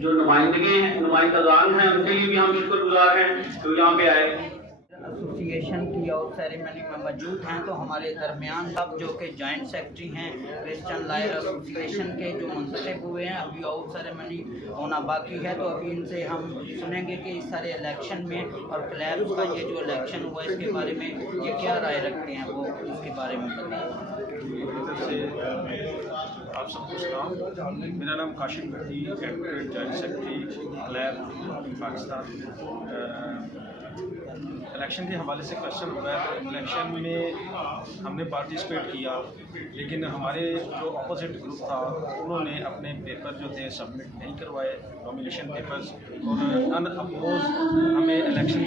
जो नुमाइंदगान हैं उनके लिए भी हम शुक्रगुजार हैं तो यहाँ पे आए। एसोसिएशन की और सेरेमनी में मौजूद हैं। तो हमारे दरमियान अब जो कि जॉइंट सेक्रेटरी हैं क्रिश्चियन लॉयर एसोसिएशन के जो मुंतखब हुए हैं, अभी और सेरेमनी होना बाकी है। तो अभी इनसे हम सुनेंगे कि इस सारे इलेक्शन में और क्लैब्स का ये जो इलेक्शन हुआ इसके बारे में ये क्या राय रखते हैं, वो इसके बारे में बताएं। आप सबको सलाम। मेरा नाम Kashif Bhatti, advocate joint secretary क्लैब पाकिस्तान। इलेक्शन के हवाले से क्वेश्चन हुआ है। तो इलेक्शन में हमने पार्टिसिपेट किया, लेकिन हमारे जो अपोजिट ग्रुप था उन्होंने अपने पेपर जो थे सबमिट नहीं करवाए, नॉमिनेशन पेपर्स, और अनअपोज हमें इलेक्शन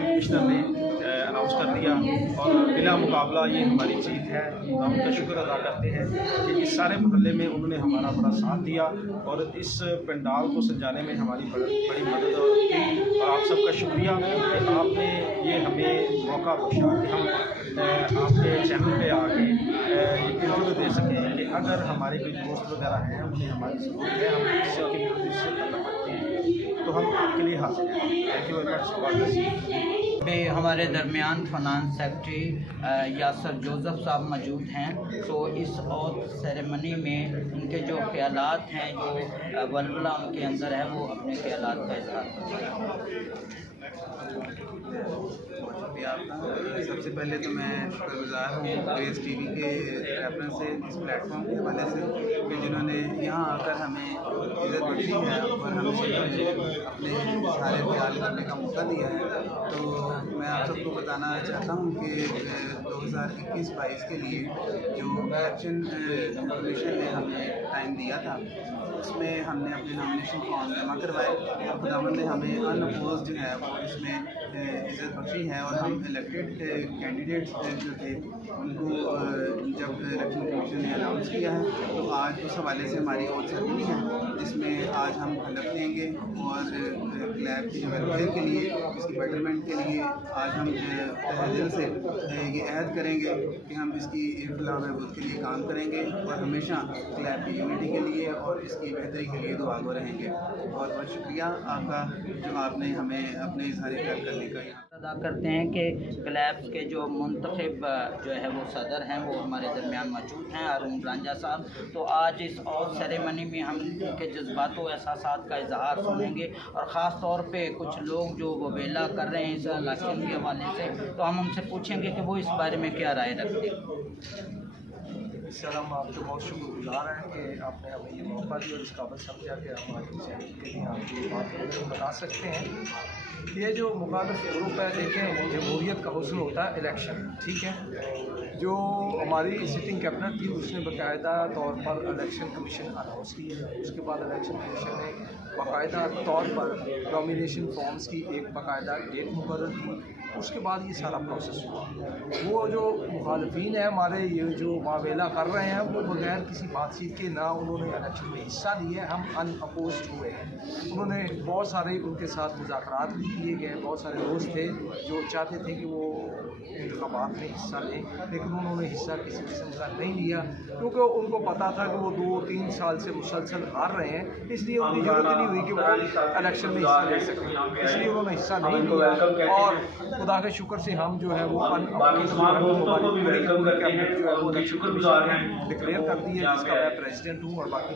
कमिश्नर ने अनाउंस कर दिया और बिला मुकाबला ये हमारी जीत है। हम उनका शुक्र अदा करते हैं कि इस सारे महल्ले में उन्होंने हमारा बड़ा साथ दिया और इस पंडाल को सजाने में हमारी बड़ी मदद की। और आप सबका शुक्रिया कि आपने ये हमें मौका बख्शा कि हम आपके चैनल पे आके ये इंटरव्यू दे सकें कि अगर हमारे कोई दोस्त वगैरह हैं, उन्हें हमारी ज़रूरत है, हम किसी के विरोध से करना पड़ते हैं, तो हम आपके लिए हाजिर हैं। Thank you very much. God bless you. हमारे दरमियान फाइनेंस सेक्रेटरी यासर जोसेफ साहब मौजूद हैं। तो इस और सेरेमनी में उनके जो ख्यालात हैं, जो वलवला उनके अंदर है, वो अपने ख्यालात का इजहार करें। सबसे पहले तो मैं शुक्रगुजार हूँ ग्रेस टीवी के रेफरेंस से, इस प्लेटफॉर्म के हवाले से कि जिन्होंने यहाँ आकर हमें इज़्ज़त बख्शी है और हमें अपने सारे ख्याल करने का मौका दिया है। तो मैं आप सबको बताना चाहता हूँ कि 2021-22 के लिए जो इलेक्शन कमीशन ने हमें टाइम दिया था, उसमें हमने अपने नॉमिनेशन फॉर्म जमा करवाए और खुदावंद ने हमें अनअपोज जो है वो इसमें इज़्ज़त बख्शी है। और हम इलेक्टेड कैंडिडेट्स जो थे उनको जब इलेक्शन कमीशन ने अनाउंस किया है, तो आज उस हवाले से हमारी और सेरेमनी है जिसमें आज हम हलफ लेंगे और क्लैब के वेलफेयर के लिए, इसकी बेटरमेंट के लिए आज हम तहे दिल से ये अहद करेंगे कि हम इसकी इफ़लाह बहबूद के लिए काम करेंगे और हमेशा क्लैब की यूनिटी के लिए और इसकी बेहतरी के लिए दुआगो रहेंगे। बहुत बहुत शुक्रिया आपका जो आपने हमें अपने इज़हार ख्याल करने का यहाँ अदा करते हैं कि क्लैब्स के जो मुंतखब जो है वो सदर हैं, वो हमारे दरमियान मौजूद हैं, अरुण रांझा साहब। तो आज इस और सेरेमनी में हम उनके जज्बात व एहसासात का इजहार सुनेंगे और ख़ास तौर पे कुछ लोग जो वबेला कर रहे हैं इस इलेक्शन के हवाले से, तो हम उनसे पूछेंगे कि वो इस बारे में क्या राय रखते हैं। सर, हम आपके बहुत शुक्रगुजार हैं कि आपने हमें ये मौका दिया और इस काबिल समझा कि हम हमारे चैनल के लिए आपकी बात को बता सकते हैं। ये जो मुखालिफ ग्रुप है, देखें जमहूरियत का हुस्न होता है इलेक्शन, ठीक है। जो हमारी सिटिंग कैबिनेट थी उसने बाकायदा तौर पर इलेक्शन कमीशन अनाउंस की है। उसके बाद इलेक्शन कमीशन ने बाकायदा तौर पर नॉमिनेशन फॉर्म्स की एक बाकायदा डेट मुकर्रर की। उसके बाद ये सारा प्रोसेस हुआ। वो जो मुखालफीन है हमारे, ये जो मावेला कर रहे हैं, वो बगैर किसी बातचीत के ना उन्होंने इलेक्शन में हिस्सा लिए, हम अनअपोज हुए हैं। उन्होंने बहुत सारे उनके साथ मुज़ाकरात भी किए गए, बहुत सारे दोस्त थे जो चाहते थे कि वो इंतखाबात में हिस्सा लें, लेकिन उन्होंने हिस्सा किसी किस्म का नहीं लिया क्योंकि उनको पता था कि वो 2-3 साल से मुसलसल हार रहे हैं, इसलिए उनकी ज़रूरत नहीं हुई कि वो इलेक्शन में हिस्सा ले सकें, इसलिए उन्होंने हिस्सा नहीं लिया। और खुदा के शुक्र से हम जो है वो डिक्लेयर कर दी है, जिसका मैं प्रेसिडेंट हूँ और बाकी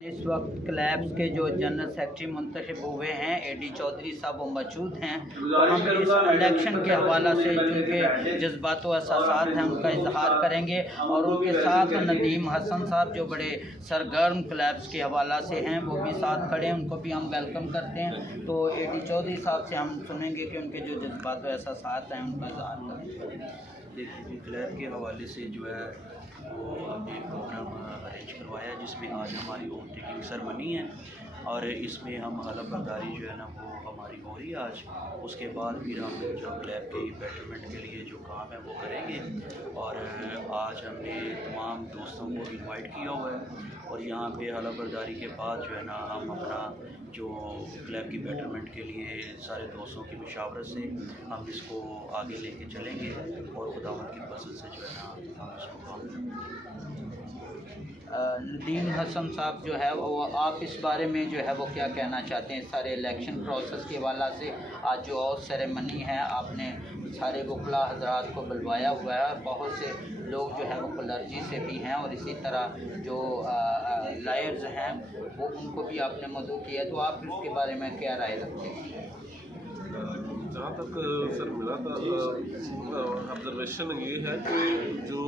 इस वक्त क्लैब्स के जो जनरल सेक्रेटरी मुंतखब हुए हैं एडी चौधरी साहब, वो मौजूद हैं। तो हम इस इलेक्शन के हवाला से जिनके जज्बात व एहसासात हैं उनका इजहार करेंगे और उनके साथ नदीम हसन साहब जो बड़े सरगर्म क्लैब्स के हवाला से हैं, वो भी साथ खड़े हैं, उनको भी हम वेलकम करते हैं। तो एडी चौधरी साहब से हम सुनेंगे कि उनके जो जज्बात व एहसासात हैं उनका इजहार करें। देखिए, क्लैब के हवाले से जो है वो हमने प्रोग्राम अरेंज करवाया जिसमें आज हमारी ओथ टेकिंग सेरेमनी है और इसमें हम हलफ बर्दारी जो है ना वो हमारी हो रही है आज। उसके बाद फिर हम जो क्लैब के बेटरमेंट के लिए जो काम है वो करेंगे और आज हमने तमाम दोस्तों को इनवाइट किया हुआ है और यहाँ पे हलफ बर्दारी के बाद जो है ना हम अपना जो क्लैब की बेटरमेंट के लिए सारे दोस्तों की मुशावरत से हम इसको आगे लेके चलेंगे और खुदावंद की पसंद से जो है ना हम इसको काम करेंगे। नदीम हसन साहब जो है वो आप इस बारे में जो है वो क्या कहना चाहते हैं सारे इलेक्शन प्रोसेस के हवाला से? आज जो और सेरेमनी है आपने सारे वकला हजरात को बुलवाया हुआ है और बहुत से लोग जो है वो क्लर्जी से भी हैं और इसी तरह जो लायर्स हैं वो उनको भी आपने मदऊ किया, तो आप इसके बारे में क्या राय रखते हैं? जहाँ तक सर मिला था ऑब्जर्वेशन ये है कि जो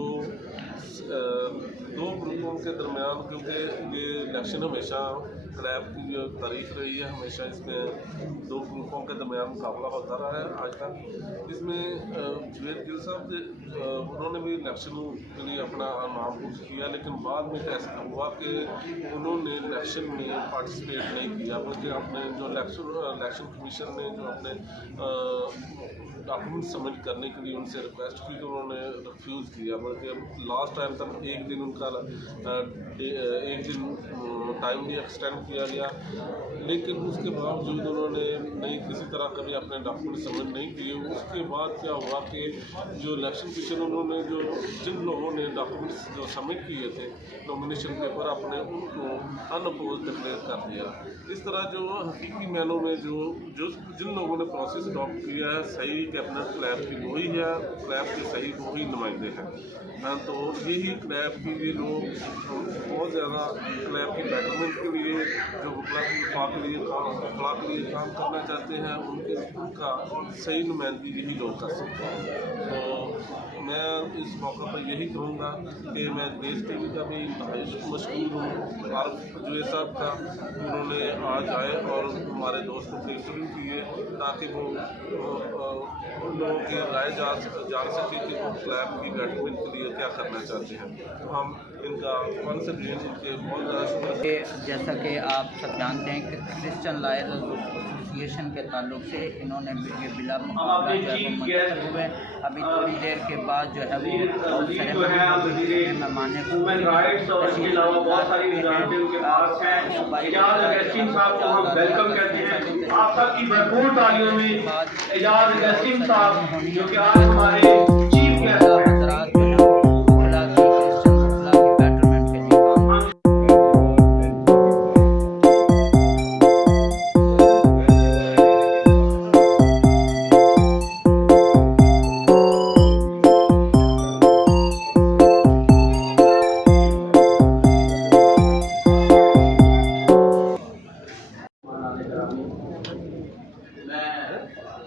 दो ग्रुपों के दरमियान, क्योंकि ये इलेक्शन हमेशा क्लैब की जो तारीख रही है, हमेशा इसमें दो ग्रुपों के दरमियान मुकाबला होता रहा है आज तक। इसमें जुवेद गिल साहब उन्होंने भी इलेक्शन के लिए अपना नाम पुट किया, लेकिन बाद में ऐसा हुआ कि उन्होंने इलेक्शन में पार्टिसिपेट नहीं किया, बल्कि अपने जो इलेक्शन कमीशन ने जो अपने डॉक्यूमेंट सबमिट करने के लिए उनसे रिक्वेस्ट की तो उन्होंने रिफ्यूज़ किया, बल्कि लास्ट टाइम तक एक दिन उनका टाइम भी एक्सटेंड किया गया, लेकिन उसके बावजूद उन्होंने नहीं किसी तरह कभी अपने डॉक्यूमेंट सबमिट नहीं किए। उसके बाद क्या हुआ कि जो इलेक्शन कमीशन उन्होंने जो जिन लोगों ने डॉक्यूमेंट्स जो सबमिट किए थे नॉमिनेशन पेपर अपने, उनको अनअपोज डिक्लेयर कर दिया। इस तरह जो हकीकी मैनों में जो जिन लोगों ने प्रोसेस अडॉप्ट किया है, सही कैबिनेट क्लैब की वही है, क्लैब के सही वही नुमाइंदे हैं। तो यही क्लैब के लिए लोग बहुत ज़्यादा क्लैब की बेटरमेंट के लिए जो वकला के लिए काम करना चाहते हैं, उनका सही नुमाइंदगी यही लोग कर सकते हैं। तो मैं इस मौके पर यही कहूँगा कि मैं देश टीवी का भी मशहूर हूँ, आरिफ जुवेद साहब का, उन्होंने आज आए और हमारे दोस्तों के इंटरव्यू किए ताकि वो उन लोगों की राय जान सके कि वो क्लैब की बेटरमेंट के लिए क्या करना चाहते हैं। तो हम इनका वंस अगेन इनके बहुत ज़्यादा शुक्रिया। जैसा कि आप सब जानते हैं कि क्रिश्चियन लायर एसोसिएशन के ताल्लुक से इन्होंने ये बिला मुकाबला जो है वो मंतखब हुए। अभी थोड़ी देर के बाद जो है वो मेहमान बहुत सारी वजारतें उनके पास हैं। एजाज अगस्तीन साहब को हम वेलकम करते हैं। आप सबकी भरपूर तालियों में एजाज अगस्तीन साहब जो कि आज हमारे चीफ गेस्ट हैं।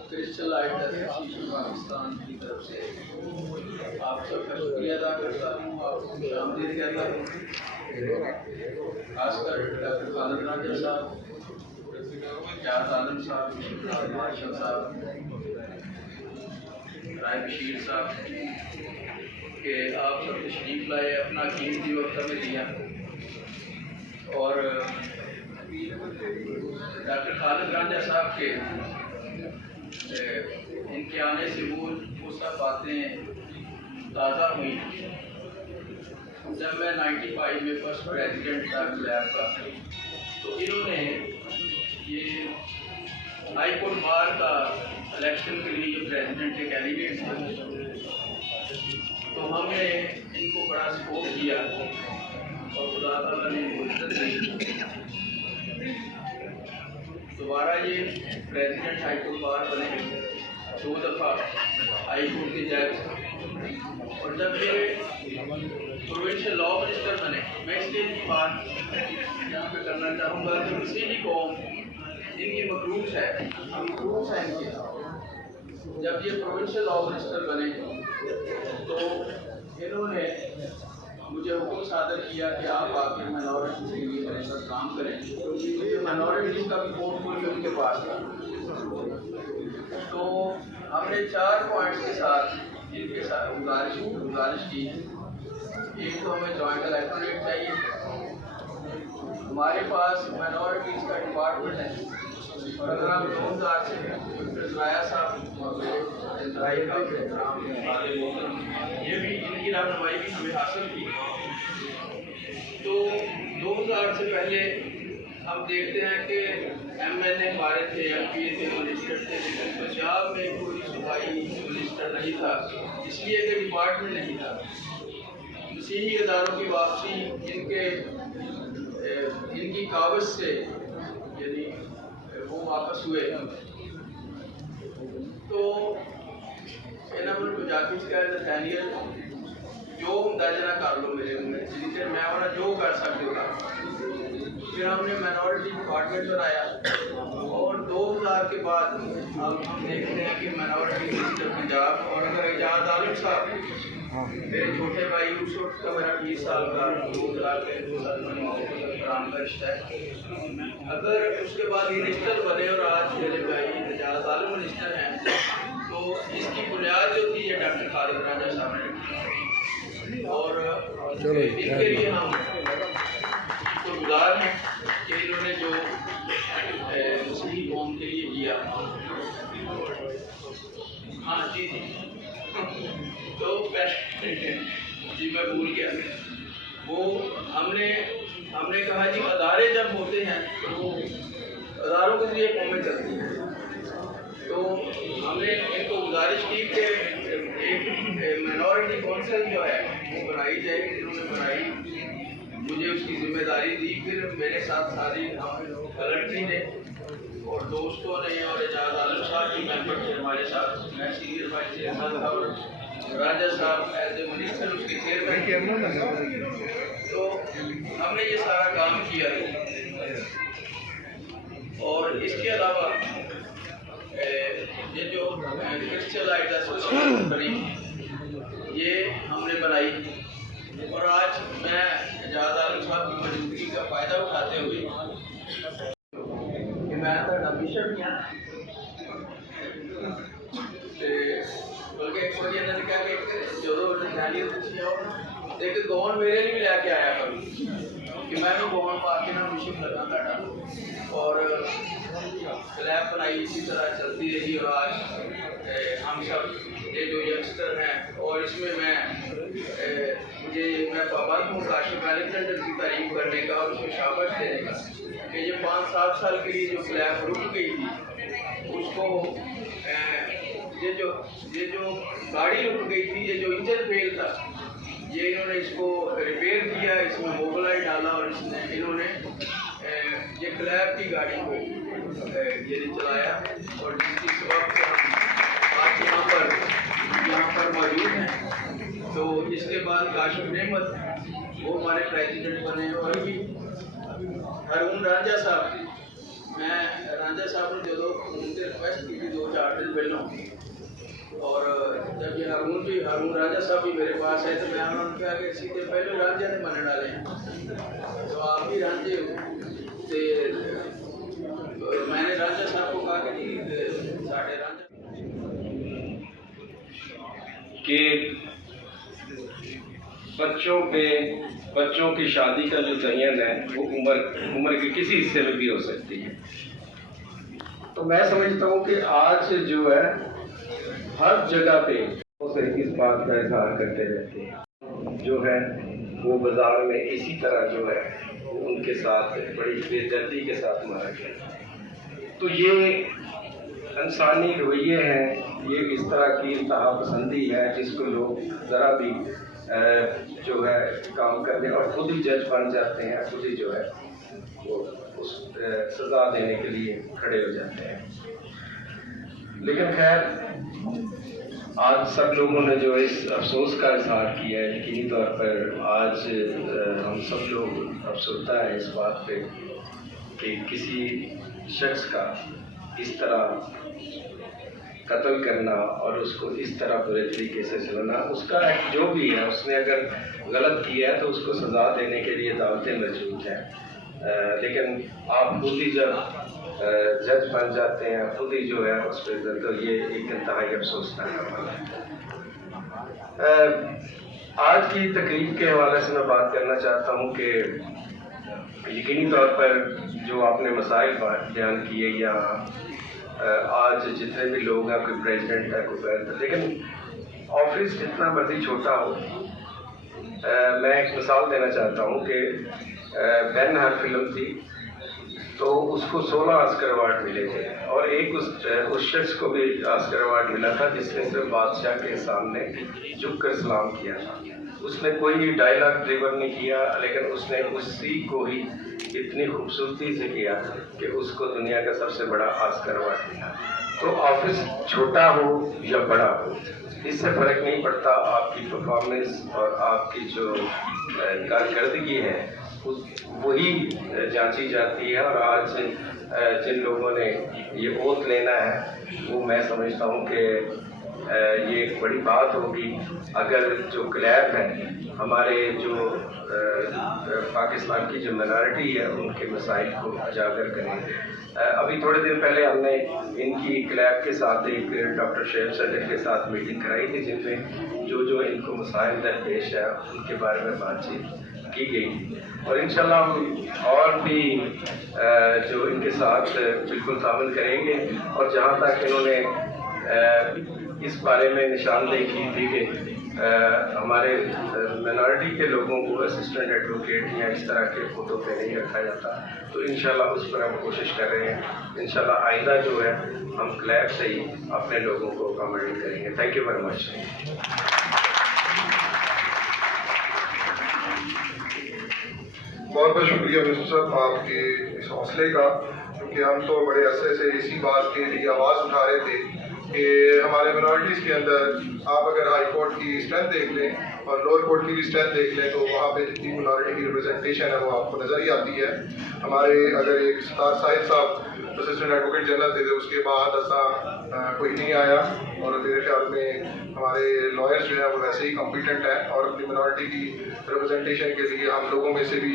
क्रिश्चियन लाइट एसोसिएशन पाकिस्तान की तरफ से आप सबका शुक्रिया अदा करता हूँ, आपको खुशामदीद कहता हूँ। खासकर डॉक्टर खालिद राजा साहब, जाद आलम साहब, मार्शल साहब, राय बशीर साहब के आप सब तशरीफ लाए, अपना कीमती वक्त हमें दिया। और डॉक्टर खालिद राजा साहब के इनके आने से वो सब बातें ताज़ा हुई जब मैं 95 में फर्स्ट प्रेसिडेंट था क्लैब का। तो इन्होंने ये हाई कोर्ट बार का इलेक्शन के लिए जो प्रेसिडेंट के कैंडिडेट थे, तो हमने इनको बड़ा सपोर्ट किया और खुदा ताला ने इज्जत दी। दोबारा ये प्रेसिडेंट हाई कोर्ट बार बने, 2 दफ़ा हाई कोर्ट के जज। और जब ये प्रोविंशियल लॉ मिनिस्टर बने, मैं इसलिए इनकी बात यहाँ पे करना चाहूँगा कि किसी भी कौम इनकी मखलूक है इनके। जब ये प्रोविंशियल लॉ मिनिस्टर बने तो इन्होंने मुझे हुक्म सादर किया कि आप आके माइनॉरिटीज़ के लिए मेरे साथ काम करें, क्योंकि माइनॉरिटीज़ का भी पोर्टफोलियो उनके पास था। तो हमने 4 पॉइंट्स के साथ इनके साथ गुजारिश की। एक तो हमें जॉइंट इलेक्टोरेट चाहिए, हमारे पास माइनॉरिटीज़ का डिपार्टमेंट है, और अगर आप 2000 से राया साहब ये भी इनकी रहनुमाई भी हमें हासिल की। तो 2000 से पहले हम देखते हैं कि MNA हमारे थे, MP थे, मिनिस्टर थे, लेकिन पंजाब में कोई सूबाई मिनिस्टर नहीं था, इसलिए कि डिपार्टमेंट नहीं था। मसीही इदारों की वापसी इनके जिनकी काबज से यानी वो वापस हुए तो इन्होंने गुजारिश कर दैनियल जो दर्जना कर लो मेरे जिसे मैं उन्हें जो कर सकती हूँ। फिर हमने माइनॉरिटी डिपार्टमेंट बनाया और 2000 के बाद हम देखते हैं कि माइनॉरिटी मिनिस्टर पंजाब और अगर एजाज आलम साहब मेरे छोटे भाई उस वक्त का मेरा 20 साल का 2000 का रिश्ता है। अगर उसके बाद मिनिस्टर बने और आज मेरे भाई एजाज आलम मिनिस्टर हैं तो इसकी बुनियाद जो थी ये डॉक्टर खालिद राजा साहब ने और इसके लिए हम शुक्रगुजार हैं कि इन्होंने जो मुस्लिम कौम के लिए किया। हाँ जी जी तो जी मैं भूल गया वो हमने कहा जी अदारे जब होते हैं तो वो अदारों के लिए कौमें चलती हैं तो हमने इनको गुजारिश की कि एक माइनॉरिटी कौंसिल जो है वो बनाई जाए। इन्होंने बनाई, मुझे उसकी जिम्मेदारी दी। फिर मेरे साथ सारी कलेक्ट्री ने और दोस्तों ने और एजाज आलम साहब भी मेंबर थे हमारे साथ, मैं सीनियर वाइस चेयरमैन था और राजा साहब एज ए मिनिस्टर उसके चेयरमैन। तो हमने ये सारा काम किया और इसके अलावा ये जो क्रिश्चियन लाइट बनी ये हमने बनाई और आज मैं एजाज आलम साहब की मौजूदगी का फ़ायदा उठाते हुए कि मैं तो मिशन भी हाँ बल्कि एक बार इन्होंने कहा कि जो दैनियल तुम आओ एक गौन मेरे लिए लैके आया कभी कि मैं गौन पा के ना मिशन करना ताड़ा और क्लैब बनाई इसी तरह चलती रही और आज हम सब ये जो यंगस्टर हैं और इसमें मैं पाबंद हूँ काशिफ अलेक्जेंडर की तारीफ करने का और उसको शाबाश देने का कि ये 5-7 साल के लिए जो क्लैब रुक गई थी उसको ये जो गाड़ी रुक गई थी, ये जो इंजन फेल था, ये इन्होंने इसको रिपेयर किया, इसमें मोबाइल डाला और इन्होंने ये क्लैब की गाड़ी को ये चलाया और जिसकी सबब से हम आज यहाँ पर मौजूद हैं। तो इसके बाद काशिफ नेमत वो हमारे प्रेसिडेंट बने और अभी हारून रांझा साहब, मैं रांझा साहब ने जो उनसे रिक्वेस्ट की थी 2-4 दिन पहले और जब ये हारून रांझा साहब भी मेरे पास है तो मैं उन्होंने कहा कि सीधे पहले रांझा ने मन डाले हैं तो आप भी रांझे हो। तो मैंने रांझा साहब को कहा कि साढ़े रांझा कि बच्चों की शादी का जो तयन है वो उम्र के किसी हिस्से में भी हो सकती है। तो मैं समझता हूँ कि आज जो है हर जगह पे इस बात का इजहार करते रहते हैं जो है वो बाजार में इसी तरह जो है उनके साथ बड़ी बेदर्दी के साथ मारा गया। तो ये इंसानी रवैये हैं, ये इस तरह की इंतहा पसंदी है जिसको लोग ज़रा भी जो है काम करने और खुद ही जज बन जाते हैं, खुद ही जो है वो उस सज़ा देने के लिए खड़े हो जाते हैं। लेकिन खैर आज सब लोगों ने जो इस अफसोस का इजहार किया है, यकीनी तौर पर आज हम सब लोग अफसरदा है इस बात पे कि किसी शख्स का इस तरह कत्ल करना और उसको इस तरह बुरे तरीके से चलाना, उसका जो भी है उसने अगर गलत किया है तो उसको सज़ा देने के लिए दावतें मौजूद हैं। लेकिन आप खुद ही जब जज बन जाते हैं, खुद ही जो है उस पर तो ये एक इंतहाई अफसोसनाक अमल है। आज की तकरीब के हवाले से मैं बात करना चाहता हूँ कि यकीनी तौर पर जो आपने मसाइल बयान किए या आज जितने भी लोग हैं, कोई प्रेसिडेंट है कोई लेकिन ऑफिस जितना मर्जी छोटा हो, मैं एक मिसाल देना चाहता हूँ कि बेन हर फिल्म थी तो उसको 16 ऑस्कर अवार्ड मिले थे और एक उस शख्स को भी ऑस्कर अवार्ड मिला था जिसने सिर्फ बादशाह के सामने झुककर सलाम किया था। उसने कोई डायलॉग डिलीवर नहीं किया, लेकिन उसने उसी को ही इतनी खूबसूरती से किया कि उसको दुनिया का सबसे बड़ा ऑस्कर अवार्ड मिला। तो ऑफिस छोटा हो या बड़ा हो, इससे फ़र्क नहीं पड़ता, आपकी परफॉर्मेंस और आपकी जो कारकर्दगी है वही जांची जाती है। और आज जिन लोगों ने ये ओथ लेना है वो मैं समझता हूँ कि ये एक बड़ी बात होगी अगर जो क्लैब है हमारे जो पाकिस्तान की जो माइनॉरिटी है उनके मसाइल को उजागर करें। अभी थोड़े दिन पहले हमने इनकी क्लैब के साथ एक डॉक्टर शेब सदर के साथ मीटिंग कराई थी, जिनमें जो इनको मसाइल दरपेश है उनके बारे में बातचीत की गई। और इंशाल्लाह हम और भी जो इनके साथ बिल्कुल तामील करेंगे। और जहाँ तक इन्होंने इस बारे में निशानदेही की थी कि हमारे मिनॉरिटी के लोगों को असिस्टेंट एडवोकेट या इस तरह के पदों पे नहीं रखा जाता, तो इंशाल्लाह उस पर हम कोशिश कर रहे हैं। इंशाल्लाह आइंदा जो है हम क्लैब से ही अपने लोगों को अकोमोडेट करेंगे। Thank you very much. बहुत बहुत शुक्रिया मिनिस्टर साहब आपके इस हौसले का, क्योंकि हम तो बड़े अरसे से इसी बात के लिए आवाज़ उठा रहे थे कि हमारे मिनॉरिटीज़ के अंदर आप अगर हाई कोर्ट की स्ट्रेंथ देख लें और लोअर कोर्ट की भी स्ट्रेंथ देख लें तो वहाँ पे जितनी मिनॉरिटी की रिप्रेजेंटेशन है वो आपको नज़र ही आती है। हमारे अगर एक सतार साहिद साहब असिस्टेंट एडवोकेट जनरल थे, उसके बाद ऐसा कोई नहीं आया। और मेरे ख्याल में हमारे लॉयर्स जो है वो वैसे ही कॉम्पिटेंट हैं और अपनी मिनॉरिटी की रिप्रेजेंटेशन के लिए हम लोगों में से भी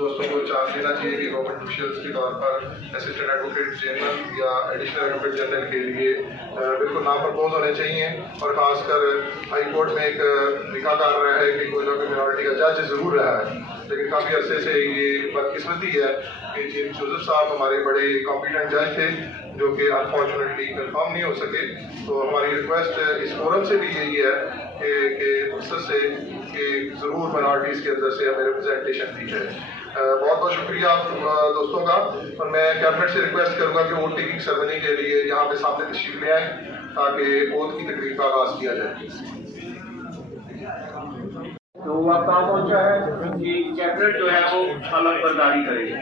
दोस्तों को चांस देना चाहिए कि गवर्नमेंट ऑफिशियल्स के तौर पर असिस्टेंट एडवोकेट जनरल या एडिशनल एडवोकेट जनरल के लिए बिल्कुल नाम प्रपोज होने चाहिए। और ख़ासकर हाई कोर्ट में एक लिखा जा रहा है कि कोई ना कोई मिनॉरिटी का जज ज़रूर रहा है, लेकिन काफ़ी अरसे से ये बदकिस्मती है कि चीफ जोसेफ साहब हमारे बड़े कॉम्पिटेंट जज थे जो कि अनफॉर्चुनेटली कंफर्म नहीं हो सके। तो हमारी रिक्वेस्ट इस फोरम से भी यही है कि मकसद से कि ज़रूर मिनॉरिटीज़ के अंदर से हमें रिप्रेजेंटेशन दी जाए। बहुत बहुत शुक्रिया आप दोस्तों का। और मैं कैबिनेट से रिक्वेस्ट करूंगा कि वोट टेकिंग सेरेमनी के लिए यहाँ पे सामने तशरीफ ले आए ताकि वोट की तकरीब का आगाज़ किया जाए। तो वह कहाँ पहुँचा है कि कैबिनेट जो है वो हलफ बर्दारी करेगी।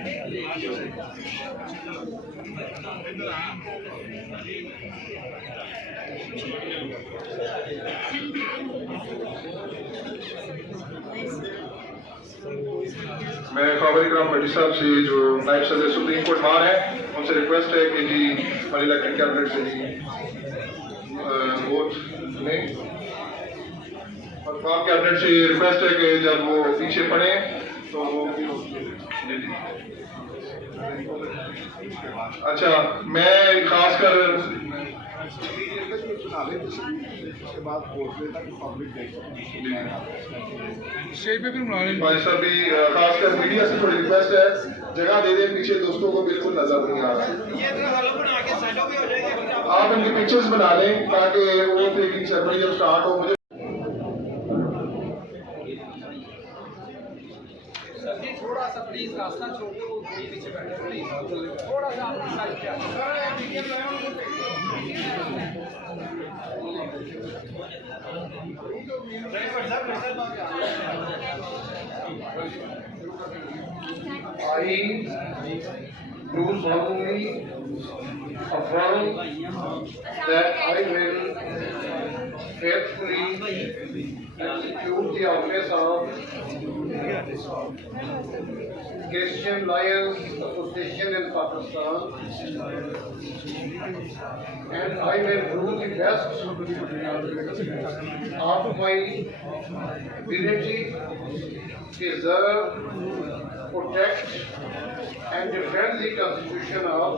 मैं ख्वाबा इकराम भट्टी साहब से जो नायब सदर सुप्रीम कोर्ट बार है उनसे रिक्वेस्ट है कि जी इलेक्टेड कैबिनेट से जी वोट लें। और तमाम कैबिनेट से रिक्वेस्ट है कि जब वो पीछे पड़े तो वो अच्छा मैं खासकर भाई साहब भी खासकर मीडिया से थोड़ी रिक्वेस्ट है, जगह दे दें, पीछे दोस्तों को बिल्कुल नजर नहीं आ रहा है। आप इनकी पिक्चर्स बना लें ताकि वो टेकिंग सेरेमनी जब स्टार्ट हो। मुझे थोड़ा सा प्लीज रास्ता छोड़ दो, पीछे बैठे प्लीज, थोड़ा सा आपकी साइड पे I do solemnly affirm that I will faithfully execute the office of Christian Lions Association in Pakistan, and I will do the best of my ability, preserve, protect and defend the Constitution of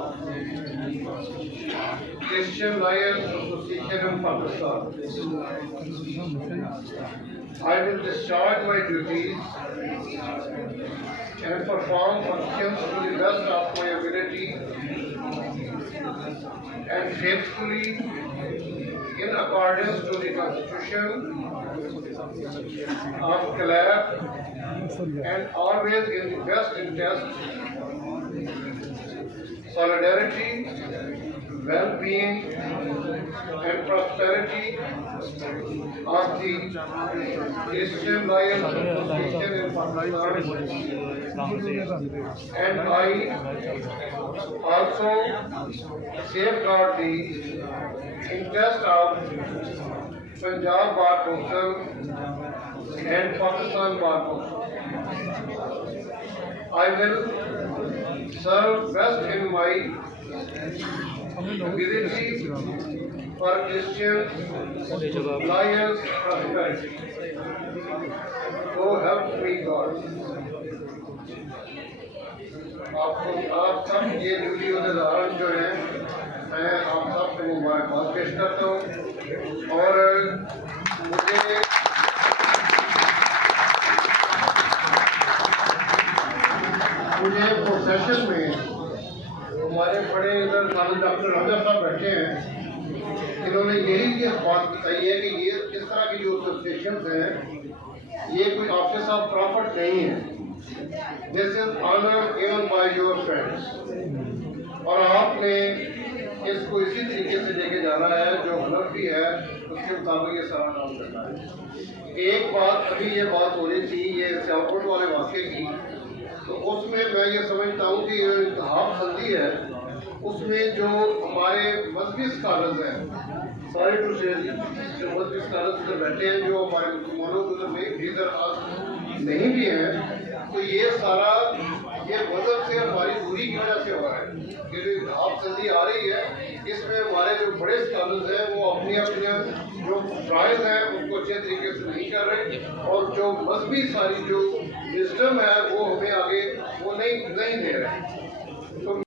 Christian Lions Association in Pakistan. I will discharge my duties and perform functions to the best of my ability and faithfully in accordance to the Constitution of CLAP and always in the best interest, solidarity well-being and prosperity of the Christian life Christian in Pakistan, and I also safeguard the interest of Punjab Bar Council and Pakistan Bar Council. I will serve best in my ability for Christian lives prosperity. So help me God. आप सब ये duty उहदेदार जो हैं, मैं आप सबको मुबारकबाद पेश करता हूँ और मुझे प्रोफेशन में हमारे बड़े इधर डॉक्टर राजा साहब बैठे हैं, इन्होंने यही बात बताई है कि ये इस तरह की जो एसोसिएशन हैं ये कोई ऑफिस ऑफ प्रॉफिट नहीं है. This is honour given by your friends और आपने इसको इसी तरीके से लेके जाना है. जो हुनर भी है उसके मुताबिक ये सारा काम करना है. एक बात अभी ये बात हो रही थी ये सियालकोट वाले वाक़े की, तो उसमें मैं ये समझता हूँ कि ये इंतहाब बंदी है, उसमें जो हमारे मजहबी स्कॉलर्स हैं, सॉरी टू से जो मजहबी स्कॉलर्स इधर बैठे हैं, जो हमारे मुसलमानों को इधर नहीं भी हैं, तो ये सारा ये मजहब से हमारी दूरी की वजह से हो रहा है. ये जो इंतहाब बंदी आ रही है इसमें हमारे जो बड़े स्कॉलर्स हैं वो अपनी जो फ़राइज़ हैं उनको अच्छे तरीके से नहीं कर रहे और जो मजहबी सारी जो सिस्टम है वो हमें आगे वो नहीं दे रहे.